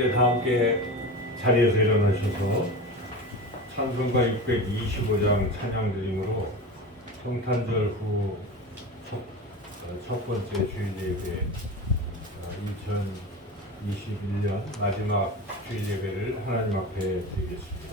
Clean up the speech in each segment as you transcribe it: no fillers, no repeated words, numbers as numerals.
이제 다 함께 자리에서 일어나셔서 찬송가 625장 찬양 드림으로 성탄절 후 첫 번째 주일 예배 2021년 마지막 주일 예배를 하나님 앞에 드리겠습니다.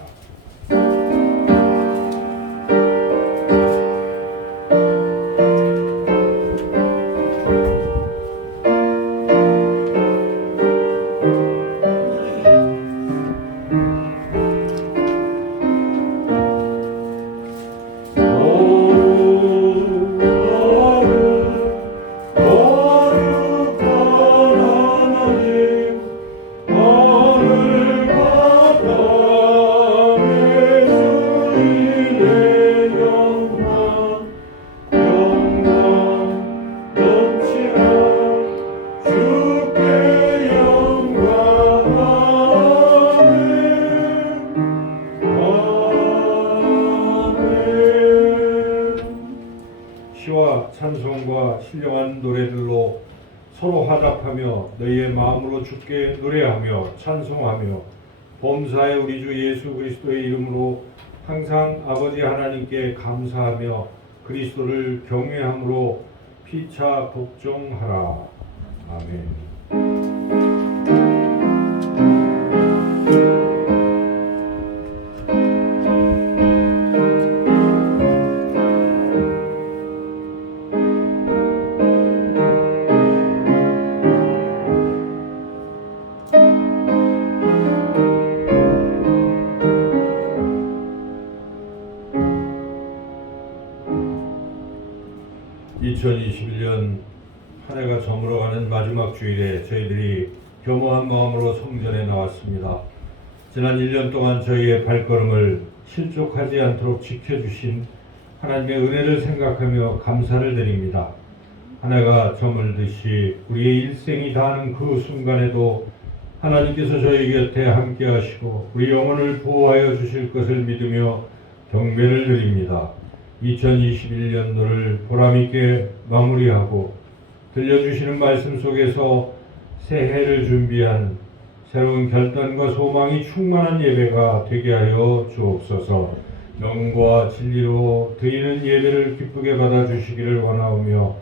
시와 찬송과 신령한 노래들로 서로 화답하며 너희의 마음으로 주께 노래하며 찬송하며 범사의 우리 주 예수 그리스도의 이름으로 항상 아버지 하나님께 감사하며 그리스도를 경외함으로 피차 복종하라. 아멘. 2021년 한 해가 저물어가는 마지막 주일에 저희들이 겸허한 마음으로 성전에 나왔습니다. 지난 1년 동안 저희의 발걸음을 실족하지 않도록 지켜주신 하나님의 은혜를 생각하며 감사를 드립니다. 한 해가 저물듯이 우리의 일생이 다하는 그 순간에도 하나님께서 저희 곁에 함께 하시고 우리 영혼을 보호하여 주실 것을 믿으며 경배를 드립니다. 2021년도를 보람있게 마무리하고 들려주시는 말씀 속에서 새해를 준비한 새로운 결단과 소망이 충만한 예배가 되게 하여 주옵소서. 영과 진리로 드리는 예배를 기쁘게 받아주시기를 원하오며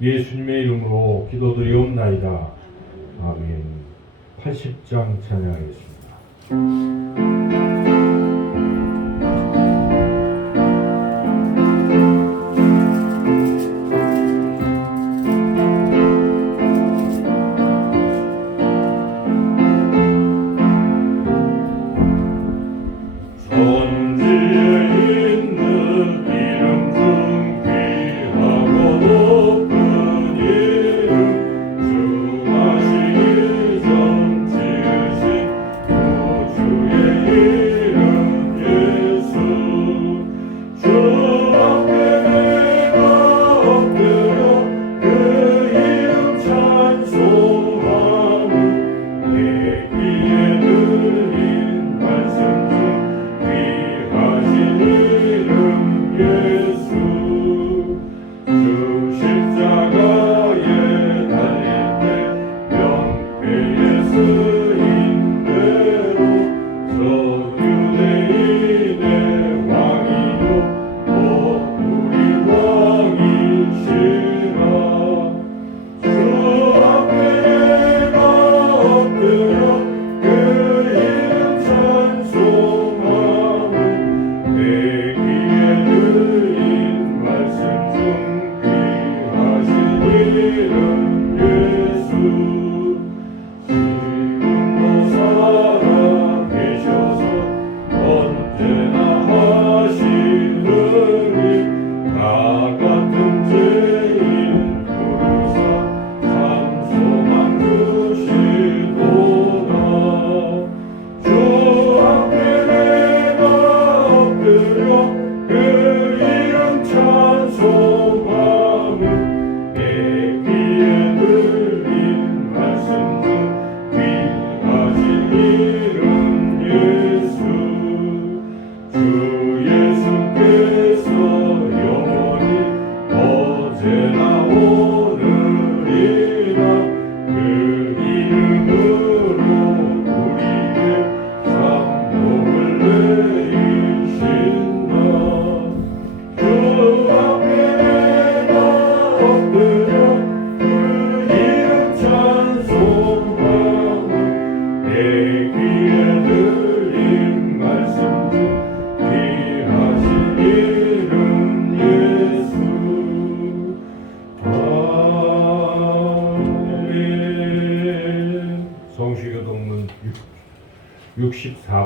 예수님의 이름으로 기도드리옵나이다. 아멘. 80장 찬양하겠습니다. 주의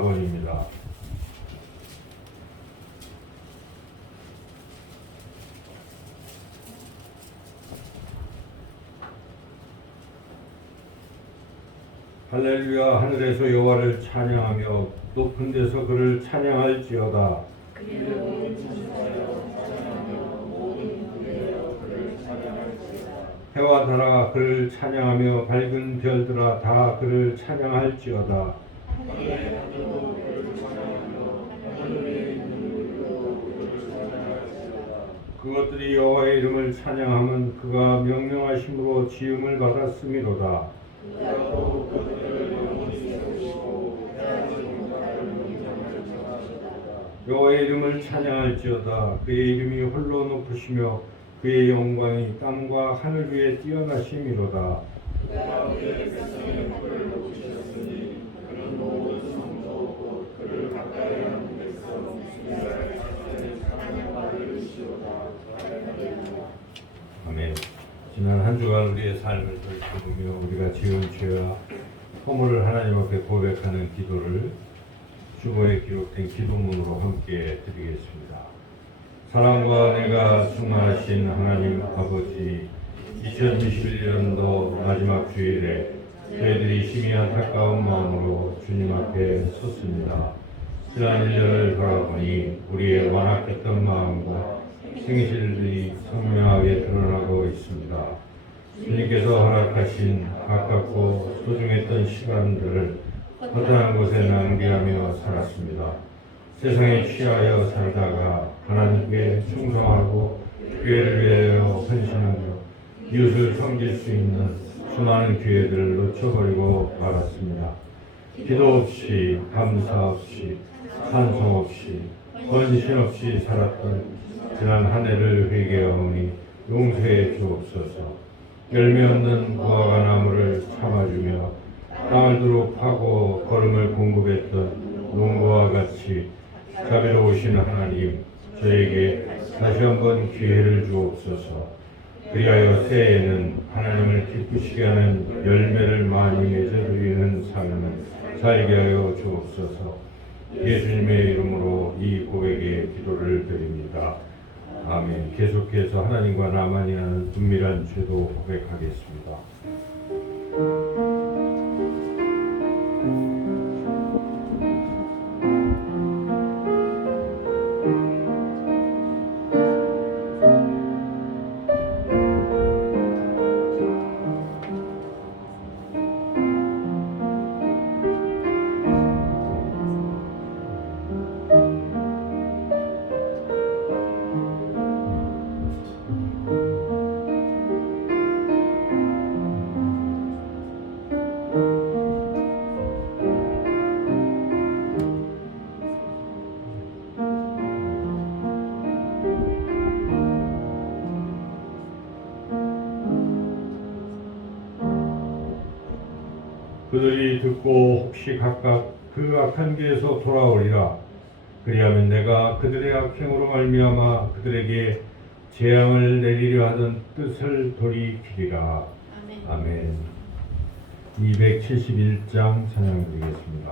4번입니다. 할렐루야. 하늘에서 여호와를 찬양하며 높은 데서 그를 찬양할지어다. 해와 달아 그를 찬양하며 밝은 별들아 다 그를 찬양할지어다. 그것들이 여호와의 이름을 찬양하면 그가 명령하심으로 지음을 받았음이로다. 여호와의 이름을 찬양할지어다. 그의 이름이 홀로 높으시며 그의 영광이 땅과 하늘 위에 뛰어나심이로다. 아멘. 지난 한 주간 우리의 삶을 돌이켜보며 우리가 지은 죄와 허물을 하나님 앞에 고백하는 기도를 주보에 기록된 기도문으로 함께 드리겠습니다. 사랑과 은혜가 충만하신 하나님 아버지, 2021년도 마지막 주일에 저희들이 심히 안타까운 마음으로 주님 앞에 섰습니다. 지난 1년을 돌아보니 우리의 완악했던 마음과 행실들이 선명하게 드러나고 있습니다. 주님께서 허락하신 아깝고 소중했던 시간들을 허탄한 곳에 낭비하며 살았습니다. 세상에 취하여 살다가 하나님께 충성하고 교회를 위하여 헌신하며 이웃을 섬길 수 있는 수많은 기회들을 놓쳐버리고 말았습니다. 기도 없이, 감사 없이, 찬송 없이, 헌신 없이 살았던 지난 한 해를 회개하오니 용서해 주옵소서. 열매 없는 무화과 나무를 참아주며 땅을 두루 파고 거름을 공급했던 농부와 같이 자비로우신 하나님, 저에게 다시 한번 기회를 주옵소서. 그리하여 새해에는 하나님을 기쁘시게 하는 열매를 많이 맺어드리는 삶을 살게 하여 주옵소서. 예수님의 이름으로 이 고백의 기도를 드립니다. 아멘. 계속해서 하나님과 나만이 하는 은밀한 죄도 고백하겠습니다. 그들이 듣고 혹시 각각 그 악한 길에서 돌아오리라. 그리하면 내가 그들의 악행으로 말미암아 그들에게 재앙을 내리려 하던 뜻을 돌이키리라. 아멘. 271장 찬양드리겠습니다.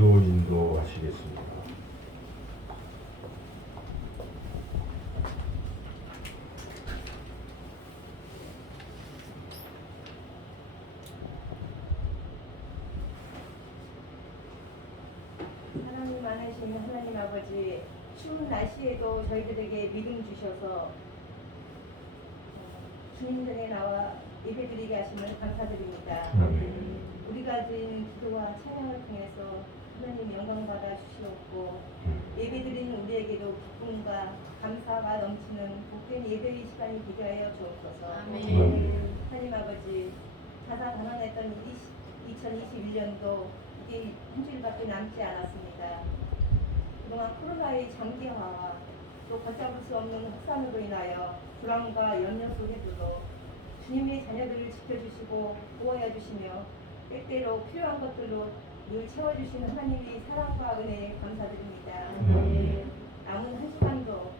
기도 인도하시겠습니다. 하나님 많으신 하나님 아버지, 추운 날씨에도 저희들에게 믿음 주셔서 주님 전에 나와 예배드리게 하심을 감사드립니다. 우리가 드리는 기도와 찬양을 통해서 하나님 영광 받아 주시옵고, 예배드리는 우리에게도 기쁨과 감사가 넘치는 복된 예배의 시간이 되게 하여 주옵소서. 하나님 아버지, 자사단원했던 2021년도 이제 한 주일밖에 남지 않았습니다. 그동안 코로나의 장기화와 또 걷잡을 수 없는 확산으로 인하여 불안과 염려 속에서도 주님의 자녀들을 지켜주시고 보호해 주시며 때때로 필요한 것들로 늘 채워주시는 하나님의 사랑과 은혜에 감사드립니다. 남은 한 시간도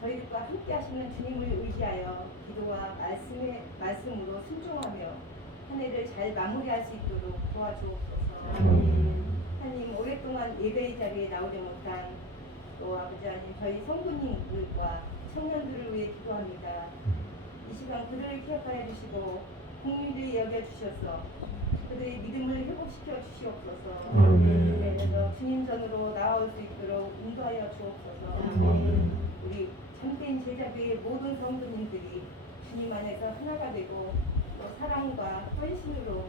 저희들과 함께 하시는 주님을 의지하여 기도와 말씀으로 순종하며 한 해를 잘 마무리할 수 있도록 도와주옵소서. 하나님, 오랫동안 예배의 자리에 나오지 못한 또 아버지 하나님, 저희 성도님들과 청년들을 위해 기도합니다. 이 시간 그들을 기억하여 주시고 국민들이 여겨주셔서 그들의 믿음을 회복시켜 주시옵소서. 그래서 주님 전으로 나아올 수 있도록 인도하여 주옵소서. 우리 참된 제자교의 모든 성도님들이 주님 안에서 하나가 되고 또 사랑과 헌신으로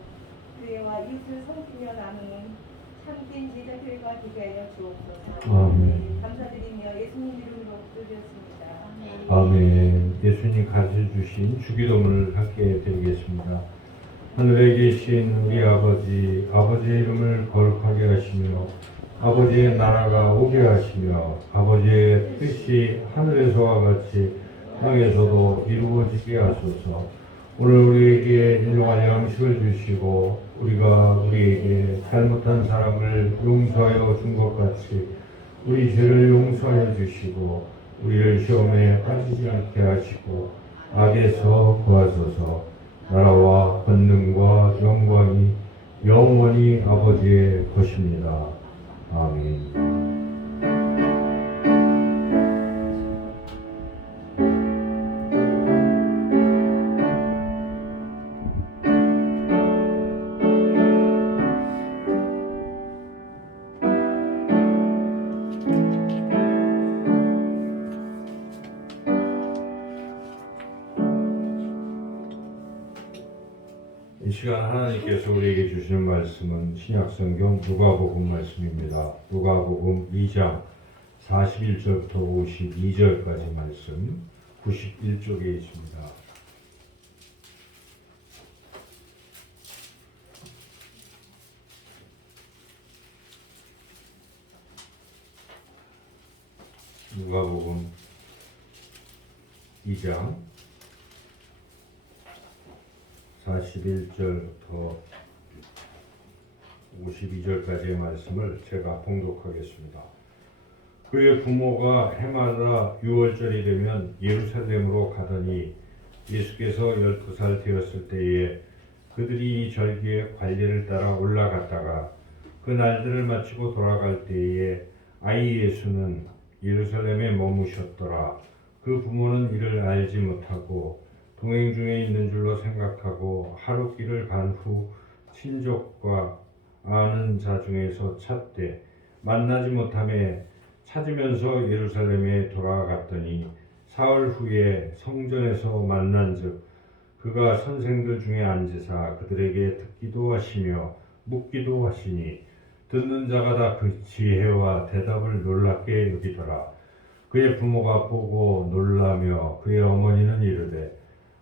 교회와 이웃을 섬기며 나누는 참된 제자교회가 되게 하여 주옵소서. 감사드리며 예수님 이름으로 기도드렸습니다. 아멘. 예수님 가르쳐주신 주기도문을 함께 드리겠습니다. 하늘에 계신 우리 아버지, 아버지의 이름을 거룩하게 하시며 아버지의 나라가 오게 하시며 아버지의 뜻이 하늘에서와 같이 땅에서도 이루어지게 하소서. 오늘 우리에게 일용할 양식을 주시고 우리가 우리에게 잘못한 사람을 용서하여 준 것 같이 우리 죄를 용서하여 주시고 우리를 시험에 빠지지 않게 하시고 악에서 구하소서. 나라와 권능과 영광이 영원히 아버지의 것입니다. 아멘. 이 시간 하나님께서 우리에게 주시는 말씀은 신약성경 누가복음 말씀입니다. 누가복음 2장 41절부터 52절까지 말씀 91쪽에 있습니다. 누가복음 2장 41절부터 52절까지의 말씀을 제가 봉독하겠습니다. 그의 부모가 해마다 6월절이 되면 예루살렘으로 가더니 예수께서 12살 되었을 때에 그들이 이 절기의 관례를 따라 올라갔다가 그 날들을 마치고 돌아갈 때에 아이 예수는 예루살렘에 머무셨더라. 그 부모는 이를 알지 못하고 동행 중에 있는 줄로 생각하고 하루 길을 간 후 친족과 아는 자 중에서 찾되 만나지 못하매 찾으면서 예루살렘에 돌아갔더니 사흘 후에 성전에서 만난즉 그가 선생들 중에 앉으사 그들에게 듣기도 하시며 묻기도 하시니 듣는 자가 다 그 지혜와 대답을 놀랍게 여기더라. 그의 부모가 보고 놀라며 그의 어머니는 이르되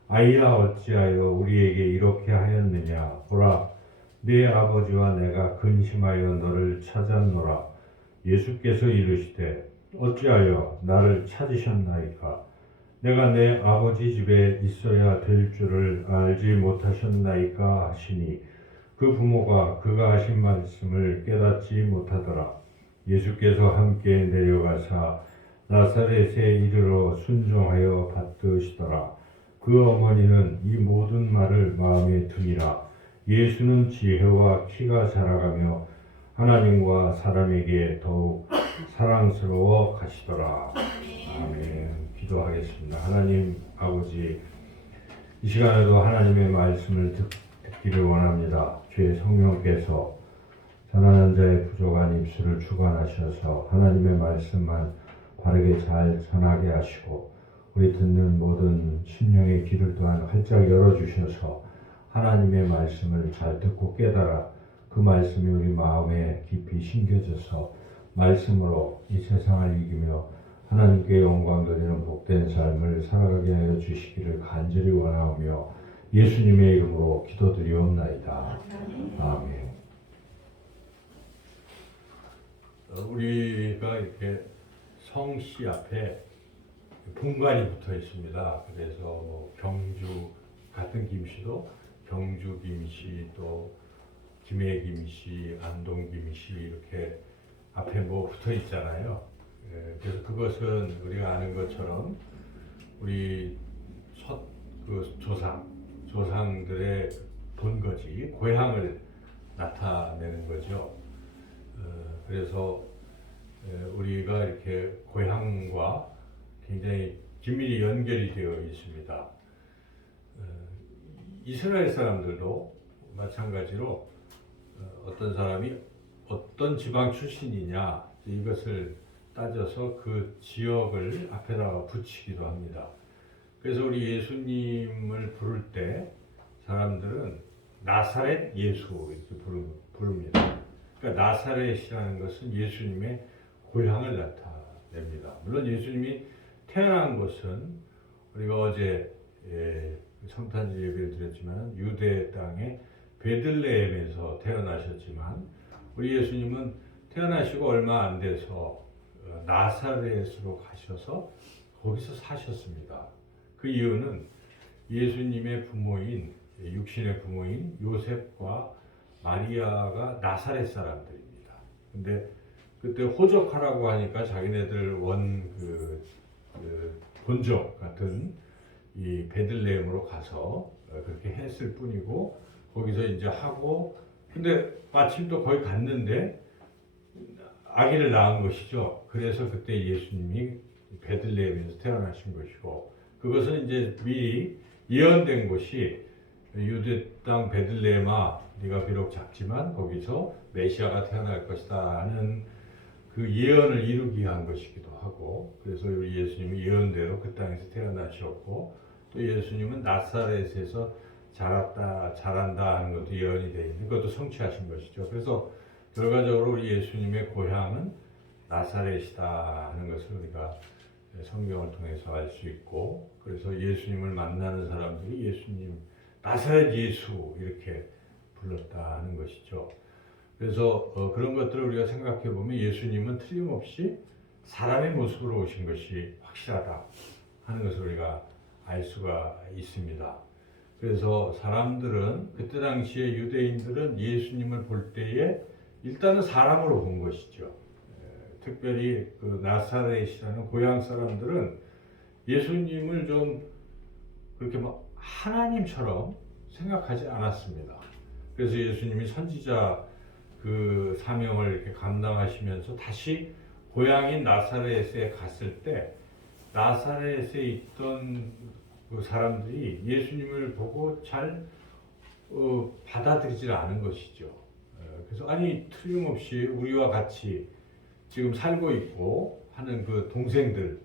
아이야 어찌하여 우리에게 이렇게 하였느냐. 보라 네 아버지와 내가 근심하여 너를 찾았노라. 예수께서 이르시되 어찌하여 나를 찾으셨나이까. 내가 내 아버지 집에 있어야 될 줄을 알지 못하셨나이까 하시니 그 부모가 그가 하신 말씀을 깨닫지 못하더라. 예수께서 함께 내려가사 나사렛에 이르러 순종하여 받드시더라. 그 어머니는 이 모든 말을 마음에 두니라. 예수는 지혜와 키가 자라가며 하나님과 사람에게 더욱 사랑스러워 가시더라. 아멘. 기도하겠습니다. 하나님 아버지, 이 시간에도 하나님의 말씀을 듣기를 원합니다. 주의 성령께서 전하는 자의 부족한 입술을 주관하셔서 하나님의 말씀만 바르게 잘 전하게 하시고, 우리 듣는 모든 심령의 귀를 또한 활짝 열어주셔서 하나님의 말씀을 잘 듣고 깨달아 그 말씀이 우리 마음에 깊이 심겨져서 말씀으로 이 세상을 이기며 하나님께 영광 돌리는 복된 삶을 살아가게 하여 주시기를 간절히 원하오며 예수님의 이름으로 기도드리옵나이다. 아멘. 우리가 이렇게 성씨 앞에 분관이 붙어 있습니다. 그래서 뭐 경주 같은 김씨도 경주 김씨, 또 김해 김씨, 안동 김씨 이렇게 앞에 뭐 붙어 있잖아요. 그래서 그것은 우리가 아는 것처럼 우리 조상들의 본거지, 고향을 나타내는 거죠. 그래서 우리가 이렇게 고향과 굉장히 긴밀히 연결이 되어 있습니다. 이스라엘 사람들도 마찬가지로 어떤 사람이 어떤 지방 출신이냐 이것을 따져서 그 지역을 앞에다가 붙이기도 합니다. 그래서 우리 예수님을 부를 때 사람들은 나사렛 예수 이렇게 부릅니다. 그러니까 나사렛이라는 것은 예수님의 고향을 나타냅니다. 물론 예수님이 태어난 곳은 우리가 어제 성탄절 예배를 드렸지만 유대 땅의 베들레헴에서 태어나셨지만 우리 예수님은 태어나시고 얼마 안 돼서 나사렛으로 가셔서 거기서 사셨습니다. 그 이유는 예수님의 부모인, 육신의 부모인 요셉과 마리아가 나사렛 사람들입니다. 근데 그때 호적하라고 하니까 자기네들 본적 같은 이 베들레헴으로 가서 그렇게 했을 뿐이고, 거기서 이제 하고, 근데 마침 또 거기 갔는데 아기를 낳은 것이죠. 그래서 그때 예수님이 베들레헴에서 태어나신 것이고, 그것은 이제 미리 예언된 것이 유대 땅 베들레헴아, 네가 비록 작지만 거기서 메시아가 태어날 것이다 하는 그 예언을 이루기 위한 것이기도 하고, 그래서 우리 예수님이 예언대로 그 땅에서 태어나셨고, 또 예수님은 나사렛에서 자란다 하는 것도 예언이 되어 있는 그것도 성취하신 것이죠. 그래서 결과적으로 우리 예수님의 고향은 나사렛이다 하는 것을 우리가 성경을 통해서 알 수 있고, 그래서 예수님을 만나는 사람들이 예수님 나사렛 예수 이렇게 불렀다 하는 것이죠. 그래서 그런 것들을 우리가 생각해 보면 예수님은 틀림없이 사람의 모습으로 오신 것이 확실하다 하는 것을 우리가 알 수가 있습니다. 그래서 사람들은 그때 당시에 유대인들은 예수님을 볼 때에 일단은 사람으로 본 것이죠. 특별히 그 나사렛이라는 고향 사람들은 예수님을 좀 그렇게 막 하나님처럼 생각하지 않았습니다. 그래서 예수님이 선지자 그 사명을 이렇게 감당하시면서 다시 고향인 나사렛에 갔을 때 나사렛에 있던 그 사람들이 예수님을 보고 잘 받아들이질 않은 것이죠. 그래서 아니 틀림없이 우리와 같이 지금 살고 있고 하는 그 동생들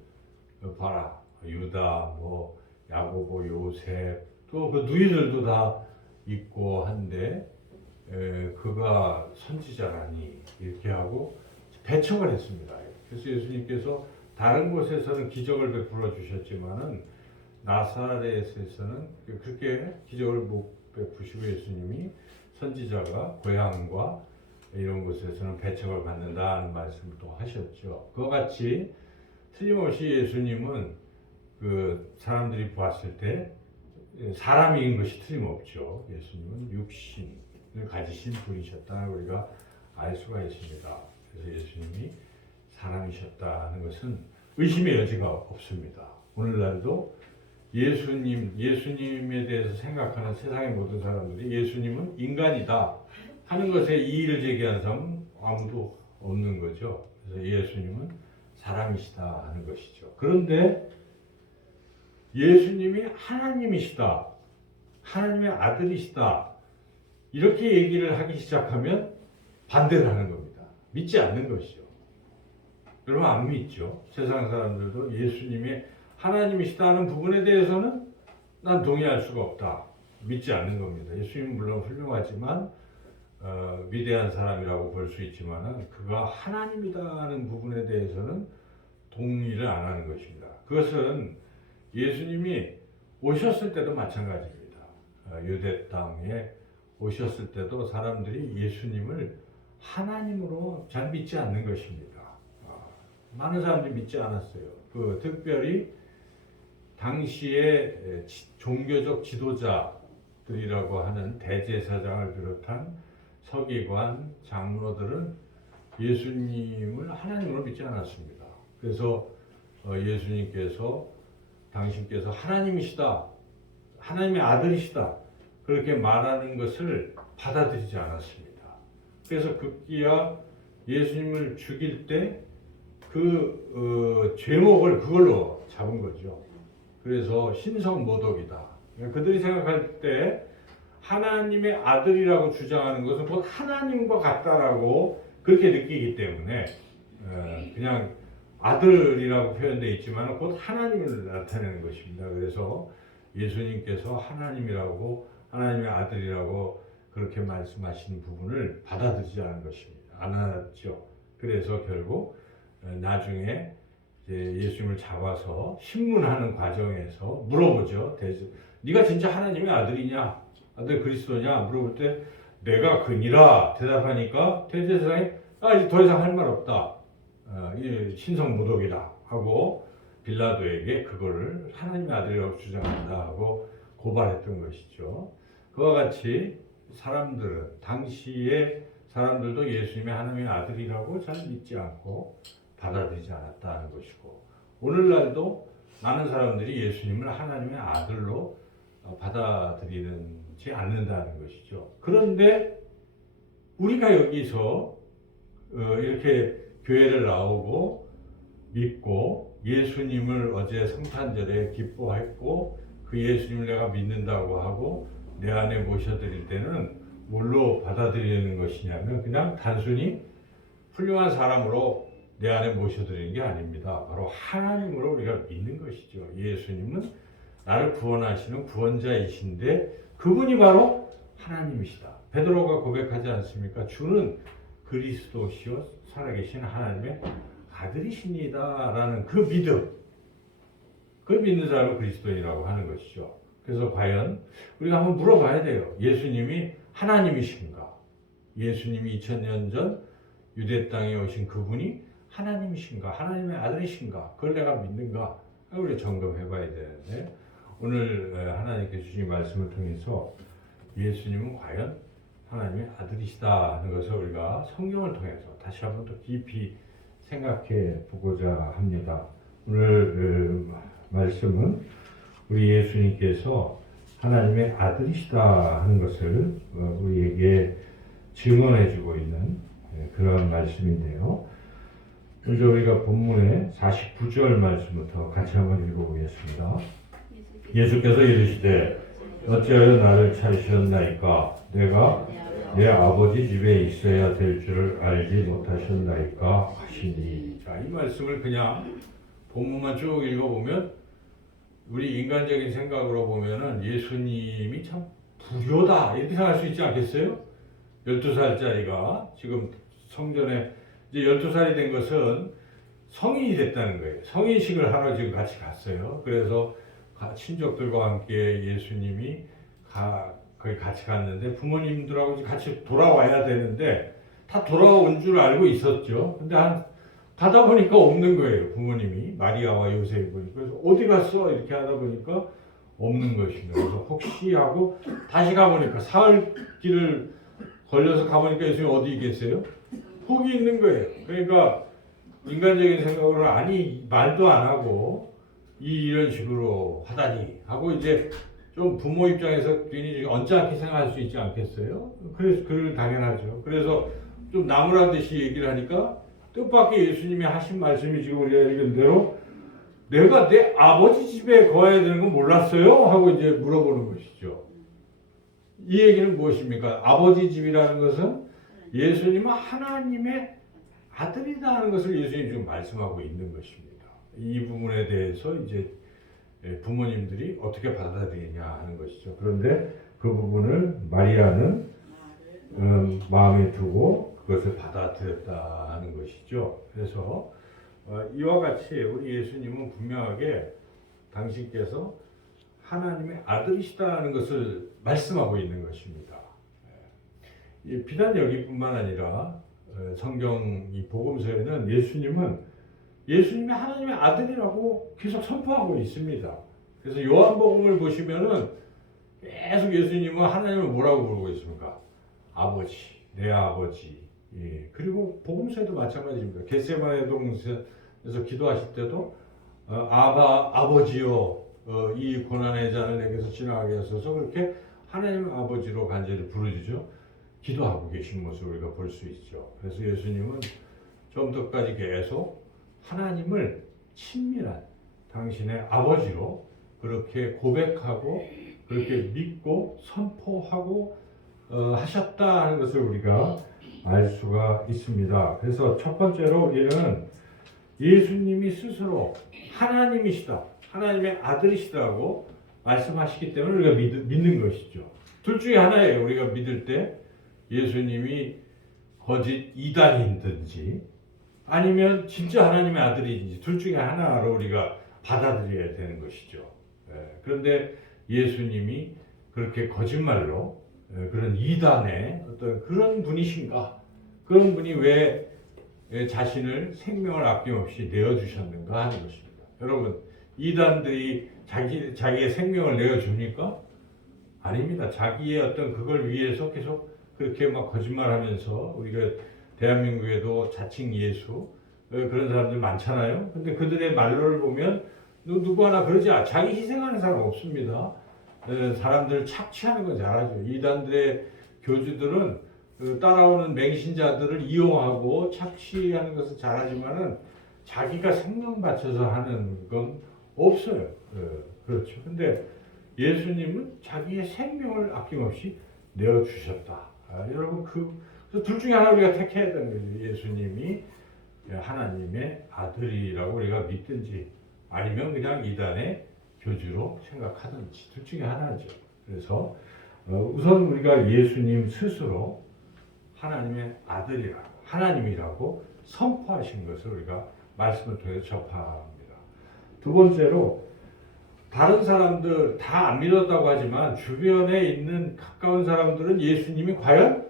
봐라, 유다, 뭐 야고보, 요셉, 또 그 누이들도 다 있고 한데 그가 선지자라니 이렇게 하고 배척을 했습니다. 그래서 예수님께서 다른 곳에서는 기적을 베풀어 주셨지만은 나사렛에서는 그렇게 기적을 못 베푸시고 예수님이 선지자가 고향과 이런 곳에서는 배척을 받는다는 말씀을 또 하셨죠. 그와 같이 틀림없이 예수님은 그 사람들이 보았을 때 사람인 것이 틀림없죠. 예수님은 육신을 가지신 분이셨다는 우리가 알 수가 있습니다. 그래서 예수님이 사람이셨다는 것은 의심의 여지가 없습니다. 오늘날도 예수님에 대해서 생각하는 세상의 모든 사람들이 예수님은 인간이다 하는 것에 이의를 제기하는 사람은 아무도 없는 거죠. 그래서 예수님은 사람이시다 하는 것이죠. 그런데 예수님이 하나님이시다, 하나님의 아들이시다, 이렇게 얘기를 하기 시작하면 반대를 하는 겁니다. 믿지 않는 것이죠. 여러분 안 믿죠? 세상 사람들도 예수님이 하나님이시다 하는 부분에 대해서는 난 동의할 수가 없다, 믿지 않는 겁니다. 예수님은 물론 훌륭하지만 위대한 사람이라고 볼 수 있지만 그가 하나님이다 하는 부분에 대해서는 동의를 안 하는 것입니다. 그것은 예수님이 오셨을 때도 마찬가지입니다. 유대 땅에 오셨을 때도 사람들이 예수님을 하나님으로 잘 믿지 않는 것입니다. 많은 사람들이 믿지 않았어요. 특별히 당시의 종교적 지도자들이라고 하는 대제사장을 비롯한 서기관, 장로들은 예수님을 하나님으로 믿지 않았습니다. 그래서 예수님께서 당신께서 하나님이시다, 하나님의 아들이시다 그렇게 말하는 것을 받아들이지 않았습니다. 그래서 급기야 예수님을 죽일 때 죄목을 그걸로 잡은 거죠. 그래서 신성모독이다. 그들이 생각할 때 하나님의 아들이라고 주장하는 것은 곧 하나님과 같다라고 그렇게 느끼기 때문에 그냥 아들이라고 표현되어 있지만 곧 하나님을 나타내는 것입니다. 그래서 예수님께서 하나님이라고, 하나님의 아들이라고 그렇게 말씀하시는 부분을 받아들이지 않은 것입니다. 안 하죠. 그래서 결국 나중에 이제 예수님을 잡아서 신문하는 과정에서 물어보죠. 네가 진짜 하나님의 아들이냐, 아들 그리스도냐 물어볼 때 내가 그니라 대답하니까 대제사장이 이제 더 이상 할 말 없다, 신성모독이다 하고 빌라도에게 그거를 하나님의 아들이라고 주장한다 하고 고발했던 것이죠. 그와 같이 사람들은, 당시의 사람들도 예수님의 하나님의 아들이라고 잘 믿지 않고 받아들이지 않았다는 것이고, 오늘날도 많은 사람들이 예수님을 하나님의 아들로 받아들이지 않는다는 것이죠. 그런데 우리가 여기서 이렇게 교회를 나오고 믿고 예수님을 어제 성탄절에 기뻐했고 그 예수님을 내가 믿는다고 하고 내 안에 모셔드릴 때는 뭘로 받아들이는 것이냐면 그냥 단순히 훌륭한 사람으로 내 안에 모셔드리는 게 아닙니다. 바로 하나님으로 우리가 믿는 것이죠. 예수님은 나를 구원하시는 구원자이신데 그분이 바로 하나님이시다. 베드로가 고백하지 않습니까? 주는 그리스도시요 살아계신 하나님의 아들이십니다 라는 그 믿음, 그 믿는 사람을 그리스도인이라고 하는 것이죠. 그래서 과연 우리가 한번 물어봐야 돼요. 예수님이 하나님이신가? 예수님이 2000년 전 유대 땅에 오신 그분이 하나님이신가? 하나님의 아들이신가? 그걸 내가 믿는가? 우리 점검해 봐야 되는데, 오늘 하나님께 주신 말씀을 통해서 예수님은 과연 하나님의 아들이시다 하는 것을 우리가 성경을 통해서 다시 한번 더 깊이 생각해 보고자 합니다. 오늘 말씀은 우리 예수님께서 하나님의 아들이시다 하는 것을 우리에게 증언해 주고 있는 그런 말씀인데요. 먼저 우리가 본문의 49절 말씀부터 같이 한번 읽어보겠습니다. 예수께서 이르시되 어찌하여 나를 찾으셨나이까? 내가 내 아버지 집에 있어야 될 줄을 알지 못하셨나이까 하시니. 자, 이 말씀을 그냥 본문만 쭉 읽어보면 우리 인간적인 생각으로 보면은 예수님이 참 불효다 이렇게 생각할 수 있지 않겠어요? 12살짜리가 지금 성전에 이제 12살이 된 것은 성인이 됐다는 거예요. 성인식을 하러 지금 같이 갔어요. 그래서 친족들과 함께 예수님이 거기 같이 갔는데 부모님들하고 같이 돌아와야 되는데 다 돌아온 줄 알고 있었죠. 근데 가다 보니까 없는 거예요. 부모님이 마리아와 요셉이 보니까. 그래서 어디 갔어? 이렇게 하다 보니까 없는 것입니다. 그래서 혹시 하고 다시 가보니까 사흘 길을 걸려서 가보니까 예수님 어디 계세요? 거기 있는 거예요. 그러니까 인간적인 생각으로 아니 말도 안 하고 이런 식으로 하다니 하고 이제 좀 부모 입장에서 괜히 언짢게 생각할 수 있지 않겠어요? 그래서 그걸 당연하죠. 그래서 좀 나무란 듯이 얘기를 하니까 뜻밖의 예수님이 하신 말씀이 지금 우리가 읽은 대로 내가 내 아버지 집에 거해야 되는 건 몰랐어요? 하고 이제 물어보는 것이죠. 이 얘기는 무엇입니까? 아버지 집이라는 것은 예수님은 하나님의 아들이다 하는 것을 예수님이 지금 말씀하고 있는 것입니다. 이 부분에 대해서 이제 부모님들이 어떻게 받아들이냐 하는 것이죠. 그런데 그 부분을 마리아는 마음에 두고 그것을 받아들였다 하는 것이죠. 그래서 이와 같이 우리 예수님은 분명하게 당신께서 하나님의 아들이시다는 것을 말씀하고 있는 것입니다. 비단 여기뿐만 아니라 성경 이 복음서에는 예수님이 하나님의 아들이라고 계속 선포하고 있습니다. 그래서 요한복음을 보시면은 계속 예수님은 하나님을 뭐라고 부르고 있습니까? 아버지, 내 아버지. 예. 그리고 복음서에도 마찬가지입니다. 겟세마네 동산에서 기도하실 때도 아버지요, 이 고난의 잔을 내게서 지나가게 하소서 그렇게 하나님 아버지로 간절히 부르짖어 기도하고 계신 모습을 우리가 볼 수 있죠. 그래서 예수님은 처음부터까지 계속 하나님을 친밀한 당신의 아버지로 그렇게 고백하고 그렇게 믿고 선포하고 하셨다는 것을 우리가 알 수가 있습니다. 그래서 첫 번째로 우리는 예수님이 스스로 하나님이시다, 하나님의 아들이시다고 말씀하시기 때문에 우리가 믿는 것이죠. 둘 중에 하나예요. 우리가 믿을 때 예수님이 거짓 이단이든지 아니면 진짜 하나님의 아들이든지 둘 중에 하나로 우리가 받아들여야 되는 것이죠. 그런데 예수님이 그렇게 거짓말로 그런 이단의 어떤 그런 분이신가? 그런 분이 왜 자신을 생명을 아낌없이 내어주셨는가 하는 것입니다. 여러분, 이단들이 자기의 생명을 내어줍니까? 아닙니다. 자기의 어떤 그걸 위해서 계속 그렇게 막 거짓말하면서 우리가 대한민국에도 자칭 예수 그런 사람들 많잖아요. 근데 그들의 말로를 보면 누구 하나 그러지 않아. 자기 희생하는 사람 없습니다. 사람들 착취하는 거 잘하죠. 이단들의 교주들은 따라오는 맹신자들을 이용하고 착취하는 것을 잘하지만은 자기가 생명 바쳐서 하는 건 없어요. 그렇죠. 근데 예수님은 자기의 생명을 아낌없이 내어주셨다. 여러분 그래서 둘 중에 하나 우리가 택해야 되는 거예요. 예수님이 하나님의 아들이라고 우리가 믿든지 아니면 그냥 이단의 교주로 생각하든지 둘 중에 하나죠. 그래서 우선 우리가 예수님 스스로 하나님의 아들이라고 하나님이라고 선포하신 것을 우리가 말씀을 통해서 접합니다. 두 번째로 다른 사람들 다 안 믿었다고 하지만 주변에 있는 가까운 사람들은 예수님이 과연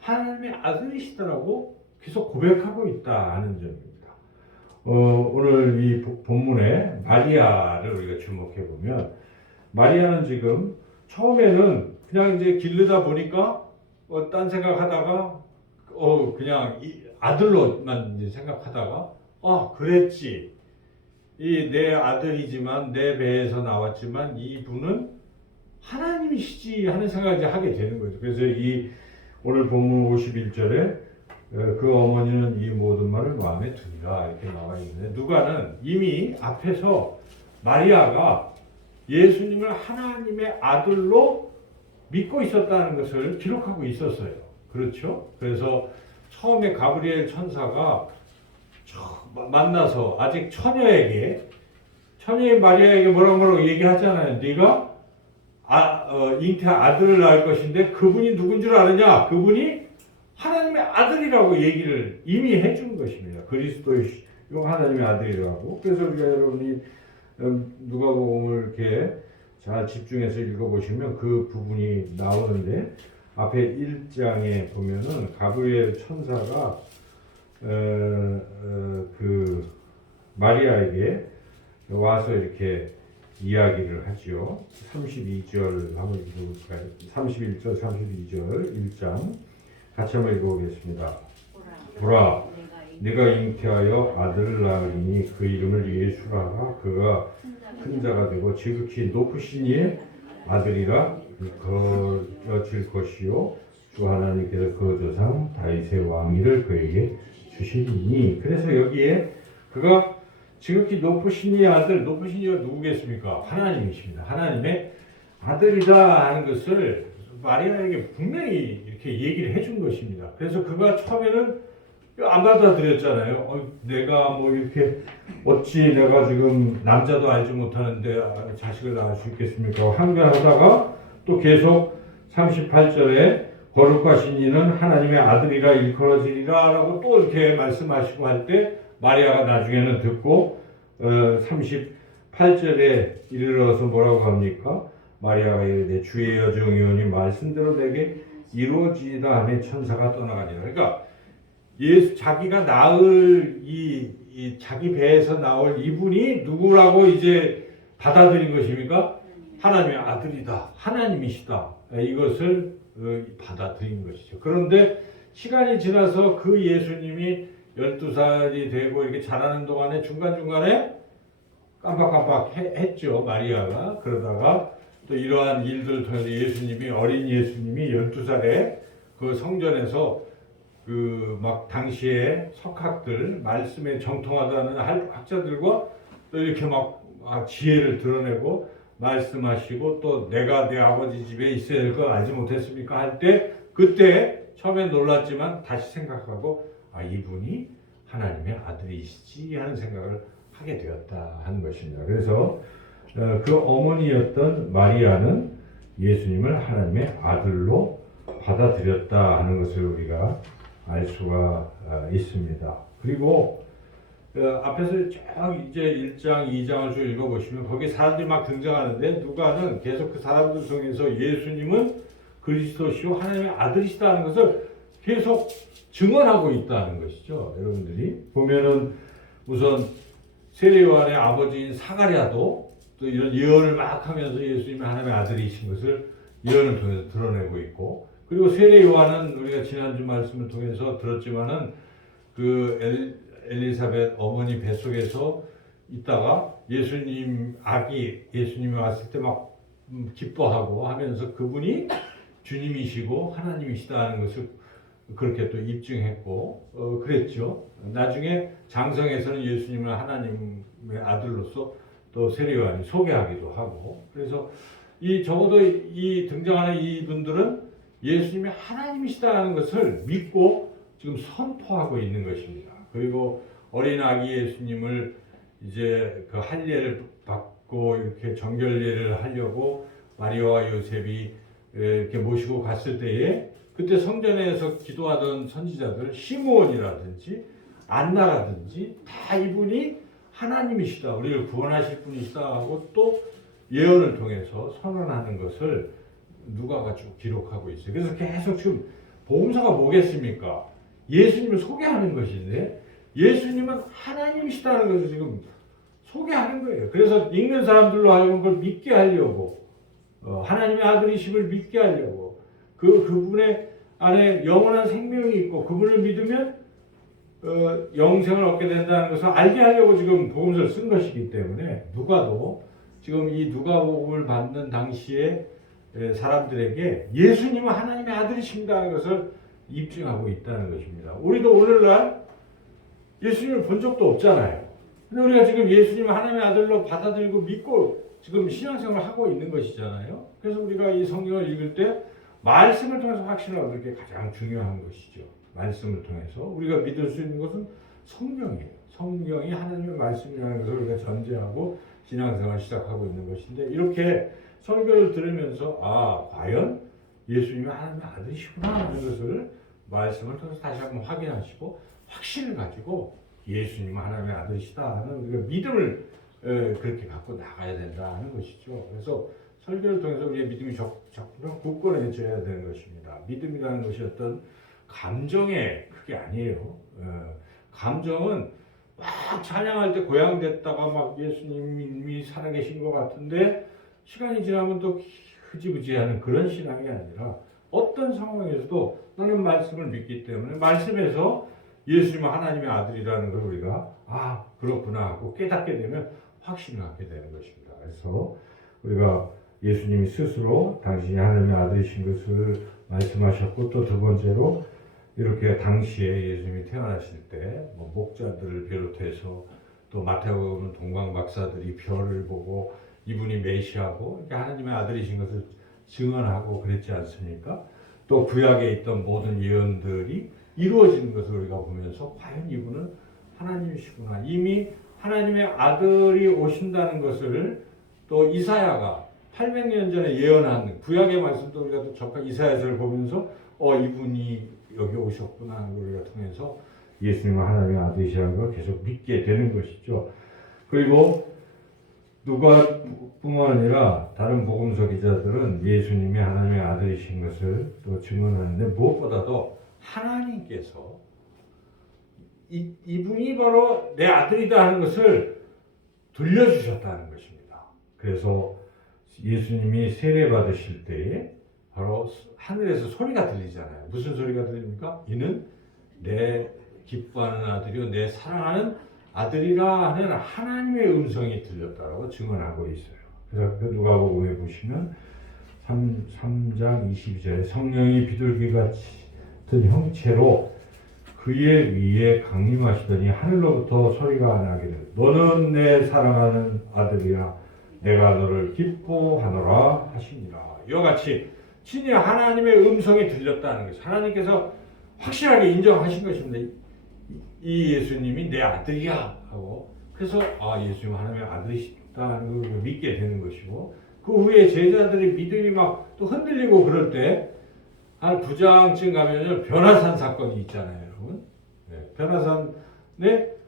하나님의 아들이시더라고 계속 고백하고 있다 하는 점입니다. 오늘 이 본문에 마리아를 우리가 주목해 보면 마리아는 지금 처음에는 그냥 이제 기르다 보니까 딴 생각하다가 그냥 아들로만 이제 생각하다가 그랬지. 이 내 아들이지만 내 배에서 나왔지만 이분은 하나님이시지 하는 생각을 이제 하게 되는 거죠. 그래서 이 오늘 본문 51절에 그 어머니는 이 모든 말을 마음에 두니라 이렇게 나와 있는데 누가는 이미 앞에서 마리아가 예수님을 하나님의 아들로 믿고 있었다는 것을 기록하고 있었어요. 그렇죠? 그래서 처음에 가브리엘 천사가 만나서 아직 처녀인 마리아에게 뭐라고 얘기하잖아요. 네가 잉태한 아들을 낳을 것인데 그분이 누군 줄 아느냐? 그분이 하나님의 아들이라고 얘기를 이미 해준 것입니다. 그리스도의 하나님의 아들이라고. 그래서 우리가 여러분이 누가복음을 이렇게 잘 집중해서 읽어보시면 그 부분이 나오는데 앞에 1장에 보면은 가브리엘 천사가 그 마리아에게 와서 이렇게 이야기를 하지요. 32절 한번 읽어볼까요? 31절, 32절 1장 같이 한번 읽어보겠습니다. 보라, 네가 잉태하여 아들을 낳으리니 그 이름을 예수라 하라. 그가 큰 자가 되고 지극히 높으신 이의 아들이라 거칠 것이요 또 하나님께서 그 조상 다윗의 왕위를 그에게 주시리니. 그래서 여기에 그가 지극히 높으신 이 아들, 높으신 이가 누구겠습니까? 하나님이십니다. 하나님의 아들이다 하는 것을 마리아에게 분명히 이렇게 얘기를 해준 것입니다. 그래서 그가 처음에는 안 받아들였잖아요. 내가 뭐 이렇게 어찌 내가 지금 남자도 알지 못하는데 자식을 낳을 수 있겠습니까? 항변하다가 또 계속 38절에 거룩하신 이는 하나님의 아들이라 일컬어지리라 라고 또 이렇게 말씀하시고 할 때 마리아가 나중에는 듣고 38절에 이르러서 뭐라고 합니까? 마리아가 이르되 주의 여정이오니 말씀대로 내게 이루어지이다 하며 천사가 떠나가니라. 그러니까 자기가 낳을 이 자기 배에서 나올 이분이 누구라고 이제 받아들인 것입니까? 하나님의 아들이다. 하나님이시다. 이것을 받아들인 것이죠. 그런데 시간이 지나서 그 예수님이 12살이 되고 이렇게 자라는 동안에 중간중간에 깜빡깜빡 했죠. 마리아가. 그러다가 또 이러한 일들을 통해서 어린 예수님이 12살에 그 성전에서 그 막 당시에 석학들, 말씀에 정통하다는 학자들과 또 이렇게 막 지혜를 드러내고 말씀하시고 또 내가 내 아버지 집에 있어야 될 걸 알지 못했습니까? 할 때 그때 처음에 놀랐지만 다시 생각하고 이분이 하나님의 아들이시지 하는 생각을 하게 되었다 하는 것입니다. 그래서 그 어머니였던 마리아는 예수님을 하나님의 아들로 받아들였다 하는 것을 우리가 알 수가 있습니다. 그리고 앞에서 쭉 이제 1장, 2장을 쭉 읽어보시면 거기 사람들이 막 등장하는데 누가는 계속 그 사람들 중에서 예수님은 그리스도시요 하나님의 아들이시다는 것을 계속 증언하고 있다는 것이죠. 여러분들이 보면은 우선 세례요한의 아버지인 사가랴도 또 이런 예언을 막 하면서 예수님이 하나님의 아들이신 것을 예언을 통해서 드러내고 있고, 그리고 세례요한은 우리가 지난주 말씀을 통해서 들었지만은 그 엘리사벳 어머니 뱃속에서 있다가 예수님이 왔을 때 막 기뻐하고 하면서 그분이 주님이시고 하나님이시다는 것을 그렇게 또 입증했고 그랬죠. 나중에 장성에서는 예수님을 하나님의 아들로서 또 세례요한이 소개하기도 하고, 그래서 적어도 이 등장하는 이분들은 예수님이 하나님이시다는 것을 믿고 지금 선포하고 있는 것입니다. 그리고 어린 아기 예수님을 이제 그 할례를 받고 이렇게 정결례를 하려고 마리아와 요셉이 이렇게 모시고 갔을 때에 그때 성전에서 기도하던 선지자들 시므온이라든지 안나라든지 다 이분이 하나님이시다, 우리를 구원하실 분이시다 하고 또 예언을 통해서 선언하는 것을 누가가 쭉 기록하고 있어요. 그래서 계속 지금 복음서가 뭐겠습니까? 예수님을 소개하는 것인데 예수님은 하나님이시다는 것을 지금 소개하는 거예요. 그래서 읽는 사람들로 하여금 그걸 믿게 하려고, 하나님의 아들이심을 믿게 하려고, 그분의 안에 영원한 생명이 있고 그분을 믿으면 영생을 얻게 된다는 것을 알게 하려고 지금 복음서를 쓴 것이기 때문에 누가도 지금 이 누가복음을 받는 당시에 사람들에게 예수님은 하나님의 아들이십니다 하는 것을 입증하고 있다는 것입니다. 우리도 오늘날 예수님을 본 적도 없잖아요. 근데 우리가 지금 예수님을 하나님의 아들로 받아들이고 믿고 지금 신앙생활을 하고 있는 것이잖아요. 그래서 우리가 이 성경을 읽을 때 말씀을 통해서 확신을 얻는 게 가장 중요한 것이죠. 말씀을 통해서 우리가 믿을 수 있는 것은 성경이에요. 성경이 하나님의 말씀이라는 것을 우리가 전제하고 신앙생활을 시작하고 있는 것인데, 이렇게 설교를 들으면서 과연 예수님이 하나님의 아들이시구나 하는 것을 말씀을 통해서 다시 한번 확인하시고 확신을 가지고 예수님은 하나님의 아들이시다 하는 우리가 믿음을 그렇게 갖고 나가야 된다는 것이죠. 그래서 설교를 통해서 우리의 믿음이 정말 굳건해져야 되는 것입니다. 믿음이라는 것이 어떤 감정의 그게 아니에요. 감정은 막 찬양할 때 고양됐다가 막 예수님이 살아계신 것 같은데 시간이 지나면 또 흐지부지하는 그런 신앙이 아니라 어떤 상황에서도 나는 말씀을 믿기 때문에 말씀에서 예수님은 하나님의 아들이라는 걸 우리가 그렇구나 하고 깨닫게 되면 확신을 갖게 되는 것입니다. 그래서 우리가 예수님이 스스로 당신이 하나님의 아들이신 것을 말씀하셨고, 또 두 번째로 이렇게 당시에 예수님이 태어나실 때 목자들을 비롯해서 또 마태복음 동방 박사들이 별을 보고 이분이 메시아고 하나님의 아들이신 것을 증언하고 그랬지 않습니까? 또 구약에 있던 모든 예언들이 이루어지는 것을 우리가 보면서 과연 이분은 하나님이시구나. 이미 하나님의 아들이 오신다는 것을 또 이사야가 800년 전에 예언한 구약의 말씀도 우리가 또 접한 이사야서를 보면서 이분이 여기 오셨구나 하는 걸 우리가 통해서 예수님은 하나님의 아들이시라는 걸 계속 믿게 되는 것이죠. 그리고 누가뿐만 아니라 다른 복음서 기자들은 예수님이 하나님의 아들이신 것을 또 증언하는데, 무엇보다도 하나님께서 이분이 바로 내 아들이다 하는 것을 들려주셨다는 것입니다. 그래서 예수님이 세례 받으실 때에 바로 하늘에서 소리가 들리잖아요. 무슨 소리가 들립니까? 이는 내 기뻐하는 아들이요 내 사랑하는 아들이라 하는 하나님의 음성이 들렸다고 증언하고 있어요. 그래서 누가복음에 보시면 3장 22절에 성령이 비둘기 같은 형체로 그의 위에 강림하시더니 하늘로부터 소리가 나기를 너는 내 사랑하는 아들이라 내가 너를 기뻐하노라 하시니라. 이와 같이 친히 하나님의 음성이 들렸다는 것이 하나님께서 확실하게 인정하신 것입니다. 이 예수님이 내 아들이야 하고, 그래서 예수님 하나님의 아들이시다는 걸 믿게 되는 것이고, 그 후에 제자들의 믿음이 막 또 흔들리고 그럴 때 한 9장쯤 가면은 변화산 사건이 있잖아요, 여러분. 네, 변화산에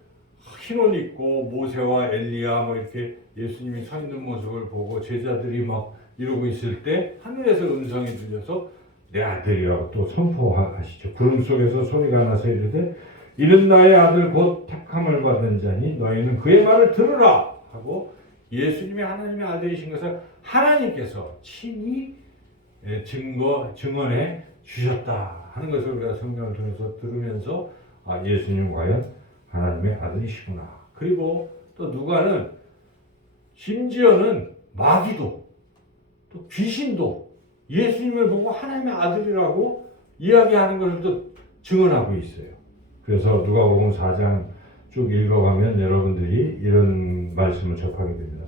흰 옷 입고 모세와 엘리야 이렇게 예수님이 서 있는 모습을 보고 제자들이 막 이러고 있을 때 하늘에서 음성이 들려서 내 아들이라고 또 선포하시죠. 구름 속에서 소리가 나서 이르되 이는 나의 아들 곧 택함을 받은 자니 너희는 그의 말을 들으라 하고, 예수님이 하나님의 아들이신 것을 하나님께서 친히 증언해 주셨다 하는 것을 우리가 성경을 통해서 들으면서 예수님 과연 하나님의 아들이시구나. 그리고 또 누가는 심지어는 마귀도 또 귀신도 예수님을 보고 하나님의 아들이라고 이야기하는 것을 또 증언하고 있어요. 그래서 누가복음 4장 쭉 읽어가면 여러분들이 이런 말씀을 접하게 됩니다.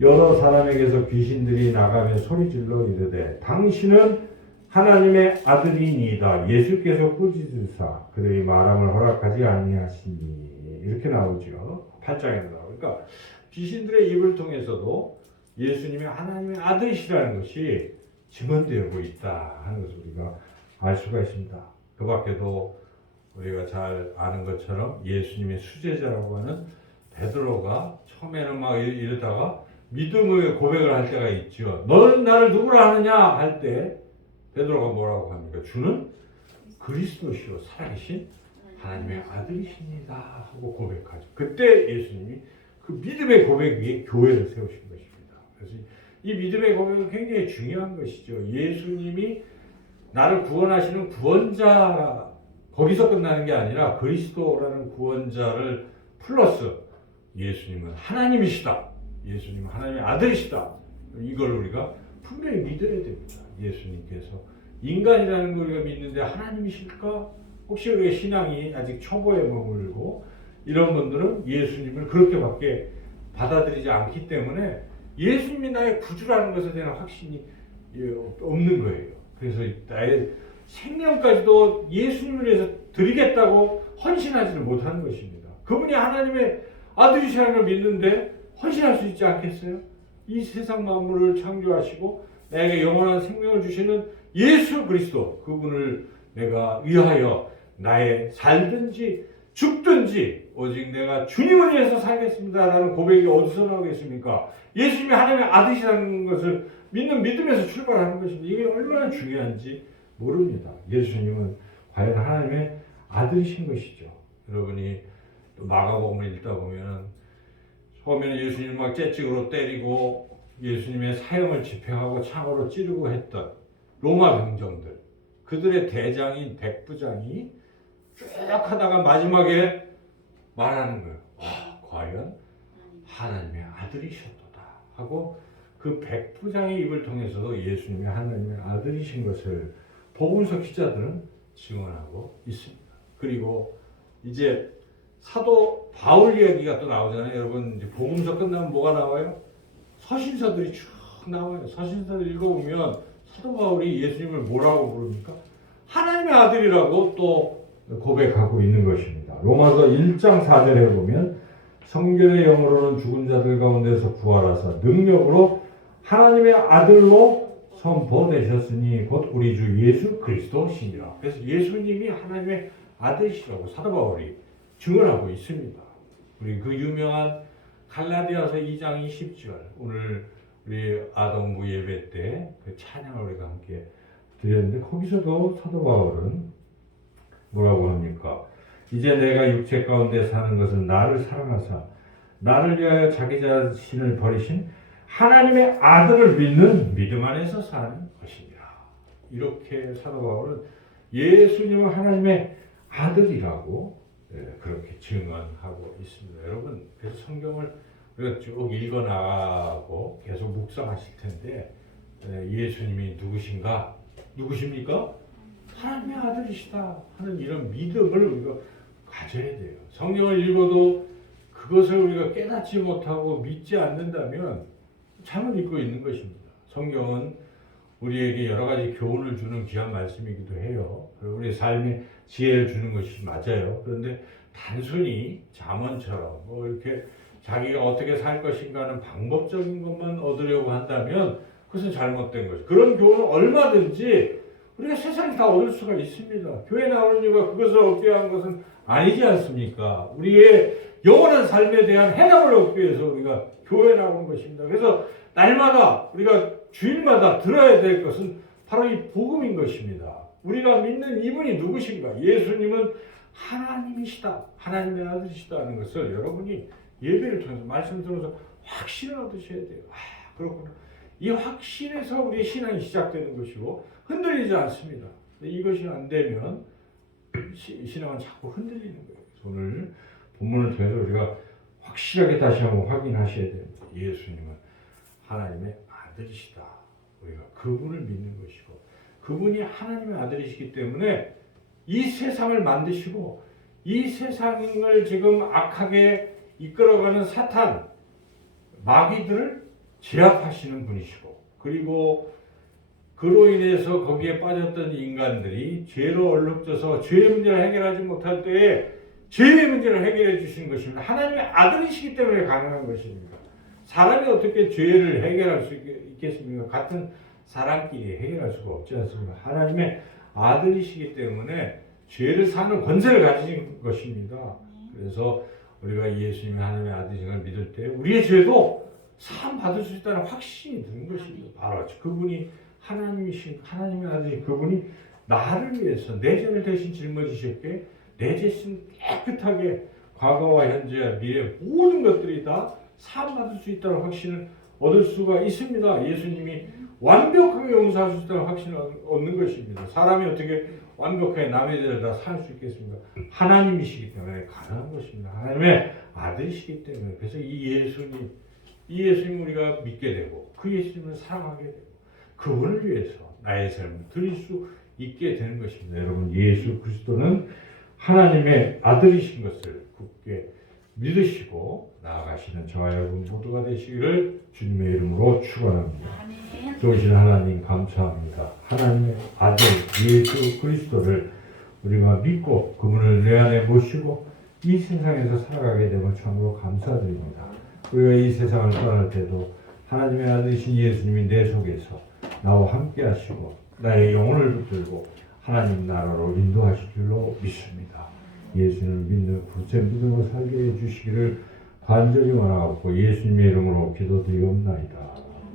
여러 사람에게서 귀신들이 나가며 소리질러 이르되 당신은 하나님의 아들이니이다. 예수께서 꾸짖으사 그들이 말함을 허락하지 아니하시니. 이렇게 나오죠. 8장에 나오고. 그러니까 귀신들의 입을 통해서도 예수님이 하나님의 아들이시라는 것이 증언되고 있다 하는 것을 우리가 알 수가 있습니다. 그 밖에도 우리가 잘 아는 것처럼 예수님의 수제자라고 하는 베드로가 처음에는 막 이러다가 믿음의 고백을 할 때가 있죠. 너는 나를 누구라 하느냐 할 때 베드로가 뭐라고 합니까? 주는 그리스도시요 살아계신 하나님의 아들이십니다 하고 고백하죠. 그때 예수님이 그 믿음의 고백 위에 교회를 세우신 것입니다. 그래서 이 믿음의 고백은 굉장히 중요한 것이죠. 예수님이 나를 구원하시는 구원자, 거기서 끝나는 게 아니라 그리스도라는 구원자를 플러스 예수님은 하나님이시다. 예수님은 하나님의 아들이시다. 이걸 우리가 분명히 믿어야 됩니다. 예수님께서 인간이라는 걸 우리가 믿는데 하나님이실까? 혹시 우리의 신앙이 아직 초보에 머물고 이런 분들은 예수님을 그렇게밖에 받아들이지 않기 때문에 예수님이 나의 구주라는 것에 대한 확신이 없는 거예요. 그래서 나의 생명까지도 예수님을 위해서 드리겠다고 헌신하지를 못하는 것입니다. 그분이 하나님의 아들이시라는 걸 믿는데 헌신할 수 있지 않겠어요? 이 세상 만물을 창조하시고 나에게 영원한 생명을 주시는 예수 그리스도, 그분을 내가 위하여 나의 살든지 죽든지 오직 내가 주님을 위해서 살겠습니다 라는 고백이 어디서 나오겠습니까? 예수님이 하나님의 아들이라는 것을 믿는 믿음에서 출발하는 것입니다. 이게 얼마나 중요한지 모릅니다. 예수님은 과연 하나님의 아들이신 것이죠. 여러분이 또 마가복음을 읽다 보면 처음에는 예수님을 막 채찍으로 때리고 예수님의 사형을 집행하고 창으로 찌르고 했던 로마 병정들, 그들의 대장인 백부장이 쭉 하다가 마지막에 말하는 거예요. 과연 하나님의 아들이셨도다 하고 그 백부장의 입을 통해서도 예수님이 하나님의 아들이신 것을 복음서 기자들은 증언하고 있습니다. 그리고 이제 사도 바울 이야기가 또 나오잖아요. 여러분 이제 복음서 끝나면 뭐가 나와요? 서신서들이 쭉 나와요. 서신서들 읽어보면 사도 바울이 예수님을 뭐라고 부릅니까? 하나님의 아들이라고 또 고백하고 있는 것입니다. 로마서 1장 4절에 보면 성경의 영으로는 죽은 자들 가운데서 부활하사 능력으로 하나님의 아들로 선포되셨으니 곧 우리 주 예수 그리스도시니라. 그래서 예수님이 하나님의 아들이시라고 사도 바울이 증언하고 있습니다. 우리 그 유명한 갈라디아서 2장 20절 오늘 우리 아동부 예배 때 그 찬양을 우리가 함께 드렸는데 거기서도 사도 바울은 뭐라고 합니까? 이제 내가 육체 가운데 사는 것은 나를 사랑하사 나를 위하여 자기 자신을 버리신 하나님의 아들을 믿는 믿음 안에서 사는 것이니라. 이렇게 사도 바울은 예수님은 하나님의 아들이라고 그렇게 증언하고 있습니다. 여러분 그래서 성경을 우리가 쭉 읽어나가고 계속 묵상하실 텐데 예수님이 누구십니까? 하나님의 아들이시다 하는 이런 믿음을 우리가 가져야 돼요. 성경을 읽어도 그것을 우리가 깨닫지 못하고 믿지 않는다면 잘못 읽고 있는 것입니다. 성경은 우리에게 여러 가지 교훈을 주는 귀한 말씀이기도 해요. 우리 삶에 지혜를 주는 것이 맞아요. 그런데 단순히 잠언처럼 뭐 이렇게 자기가 어떻게 살 것인가 하는 방법적인 것만 얻으려고 한다면 그것은 잘못된 것이죠. 그런 교훈은 얼마든지 우리가 세상에 다 얻을 수가 있습니다. 교회 나오는 이유가 그것을 얻기 위한 것은 아니지 않습니까? 우리의 영원한 삶에 대한 해답을 얻기 위해서 우리가 교회 나오는 것입니다. 그래서 날마다 우리가 주일마다 들어야 될 것은 바로 이 복음인 것입니다. 우리가 믿는 이분이 누구신가? 예수님은 하나님이시다. 하나님의 아들이시다 하는 것을 여러분이 예배를 통해서 말씀 들어서 확신을 얻으셔야 돼요. 그렇구나. 이 확신에서 우리의 신앙이 시작되는 것이고 흔들리지 않습니다. 이것이 안 되면 신앙은 자꾸 흔들리는 거예요. 오늘 본문을 통해서 우리가 확실하게 다시 한번 확인하셔야 됩니다. 예수님은 하나님의 아들이시다. 우리가 그분을 믿는 것이고 그분이 하나님의 아들이시기 때문에 이 세상을 만드시고 이 세상을 지금 악하게 이끌어가는 사탄, 마귀들을 제압하시는 분이시고 그리고 그로 인해서 거기에 빠졌던 인간들이 죄로 얼룩져서 죄의 문제를 해결하지 못할 때에 죄의 문제를 해결해 주신 것입니다. 하나님의 아들이시기 때문에 가능한 것입니다. 사람이 어떻게 죄를 해결할 수 있겠습니까? 같은 사람끼리 해결할 수가 없지 않습니까? 하나님의 아들이시기 때문에 죄를 사는 권세를 가지신 것입니다. 그래서 우리가 예수님이 하나님의 아들이신 걸 믿을 때 우리의 죄도 사함 받을 수 있다는 확신이 드는 것입니다. 바로 그분이 하나님이신 하나님의 아들이 그분이 나를 위해서 내 죄를 대신 짊어지셨기에 내 죄는 깨끗하게 과거와 현재와 미래 모든 것들이 다 사함 받을 수 있다는 확신을 얻을 수가 있습니다. 예수님이 완벽하게 용서할 수 있다는 확신을 얻는 것입니다. 사람이 어떻게 완벽하게 남의 죄를 다 살 수 있겠습니까? 하나님이시기 때문에 가능한 것입니다. 하나님의 아들이시기 때문에. 그래서 이 예수님 우리가 믿게 되고 그 예수님을 사랑하게 되고 그분을 위해서 나의 삶을 드릴 수 있게 되는 것입니다. 여러분 예수 그리스도는 하나님의 아들이신 것을 굳게 믿으시고 나아가시는 저와 여러분 모두가 되시기를 주님의 이름으로 축원합니다. 좋으신 하나님 감사합니다. 하나님의 아들 예수 그리스도를 우리가 믿고 그분을 내 안에 모시고 이 세상에서 살아가게 되면 참으로 감사드립니다. 우리가 이 세상을 떠날 때도 하나님의 아들이신 예수님이 내 속에서 나와 함께 하시고 나의 영혼을 붙들고 하나님 나라로 인도하실 줄로 믿습니다. 예수님을 믿는 굳게 믿음으로 살게 해주시기를 간절히 원하고 예수님의 이름으로 기도드리옵나이다.